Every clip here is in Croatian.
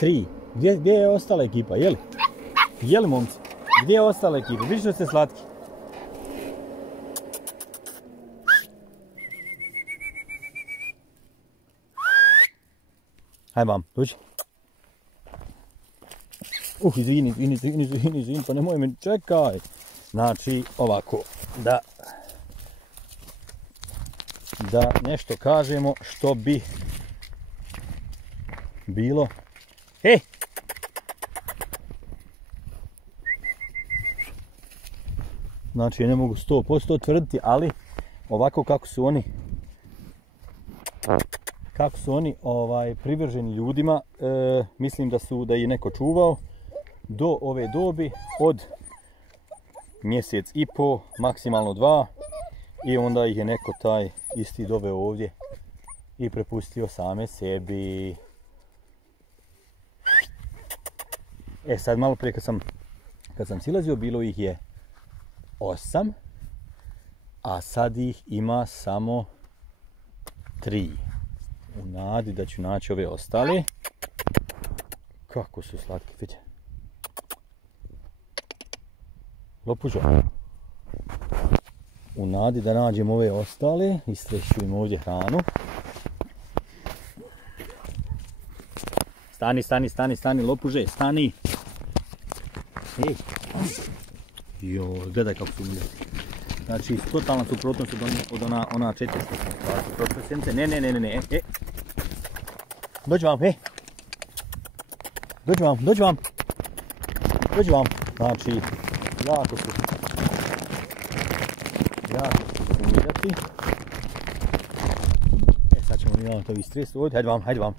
3. Gdje je ostala ekipa, jeli? Jeli, momci? Gdje je ostala ekipa? Vidiš što ste slatki? Hajde vam, dođi. Izvini, pa nemoj me, čekaj. Znači, ovako, da nešto kažemo što bi bilo. Hej! Znači, ne mogu 100% tvrditi, ali ovako kako su oni privrženi ljudima, mislim da je neko čuvao do ove dobi od mjesec i po, maksimalno 2, i onda ih je neko taj isti doveo ovdje i prepustio same sebi. Sad malo prije kad sam silazio, bilo ih je 8, a sad ih ima samo 3. U nadi da ću naći ove ostale. Kako su slatki, vidite. Lopužo. U nadi da nađem ove ostale, istrešujem ovdje hranu. Stani, lopuže, stani. Ej. Joj, gledaj kako su uljeti. Znači, totalna suprotnost od ona 400 suprotnosti. Ne. Dođi vam. Znači, jako su uljeti. Sad ćemo mi to istresiti ovdje. Hajde vam.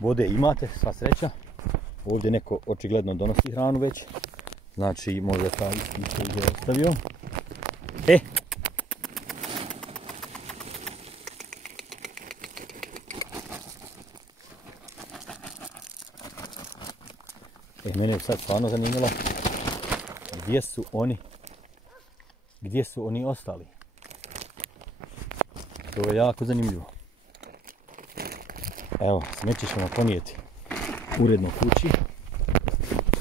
Vode imate, sva sreća. Ovdje neko očigledno donosi hranu već. Znači, možda taj isto je ostavio. Mene je sad stvarno zanimalo gdje su oni ostali. To je jako zanimljivo. Evo, smeće ćemo ponijeti uredno kući.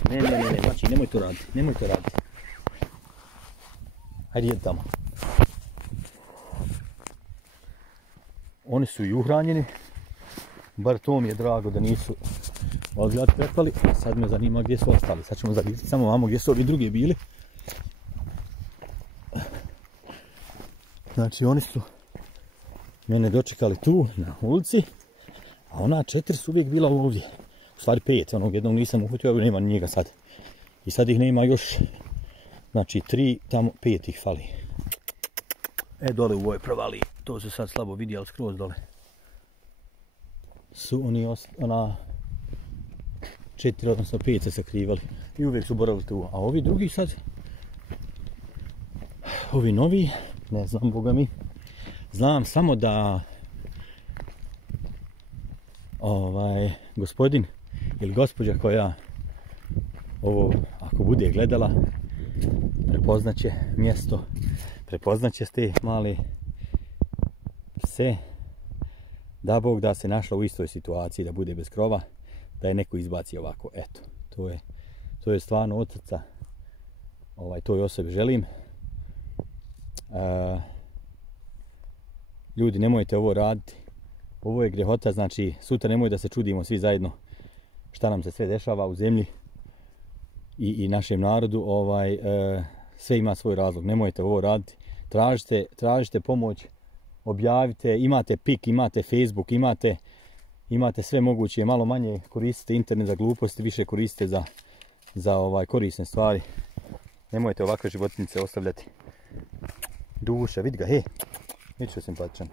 Ne, znači nemoj to raditi. Hajde, jedi tamo. Oni su i uhranjeni, bar to mi je drago da nisu odgledati prepali. Sad me zanima gdje su ostali. Sad ćemo zavidjeti samo vamo gdje su ovi drugi bili. Znači oni su mene dočekali tu na ulici, a ona 4 su uvijek bila ovdje. U stvari 5, onog jednog nisam uhvatio, nema njega sad. I sad ih nema još, znači 3, tamo 5 ih fali. Dole u ovoj provali, to se sad slabo vidi, ali skroz dole su oni ona 4, odnosno 5 se sakrivali i uvijek su boravili tu. A ovi drugi sad, ovi novi, ne znam, boga mi, znam samo da gospodin ili gospođa koja ovo, ako bude gledala, prepoznaće mjesto, prepoznaće te male pse, da Bog da se našla u istoj situaciji, da bude bez krova, da je neko izbaci ovako. Eto, to je stvarno od srca, toj osobi želim. Ljudi, nemojte ovo raditi, ovo je grehota, znači sutra nemoj da se čudimo svi zajedno šta nam se sve dešava u zemlji i našem narodu. Sve ima svoj razlog, nemojte ovo raditi, tražite pomoć, objavite, imate PIK, imate Facebook, imate sve moguće, malo manje koristite internet za gluposti, više koristite za korisne stvari. Nemojte ovakve životinjice ostavljati. Duša, vidi ga, vidi što simpatičan.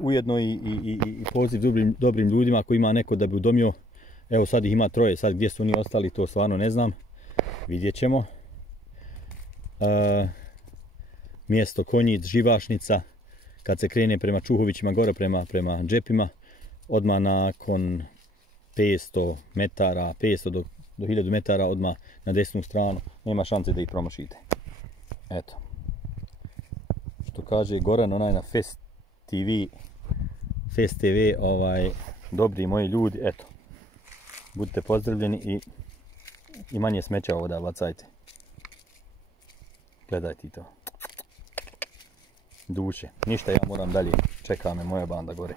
Ujedno i poziv dobrim ljudima, ako ima neko da bi udomio. Evo sad ih ima 3, sad gdje su oni ostali, to stvarno ne znam. Vidjet ćemo. Mjesto Konjic, Živašnica, kad se krene prema Čuhovićima gore, prema džepima, odmah nakon 500 metara, 500 do 1000 metara, odmah na desnu stranu, nema šanse da ih promašite. Eto. Što kaže Goran, onaj na Fest TV, dobri moji ljudi, eto. Budite pozdravljeni i manje smeća ovoda bacajte. Gledajte to. Duše, ništa, ja moram dalje. Čeka me moja banda gore.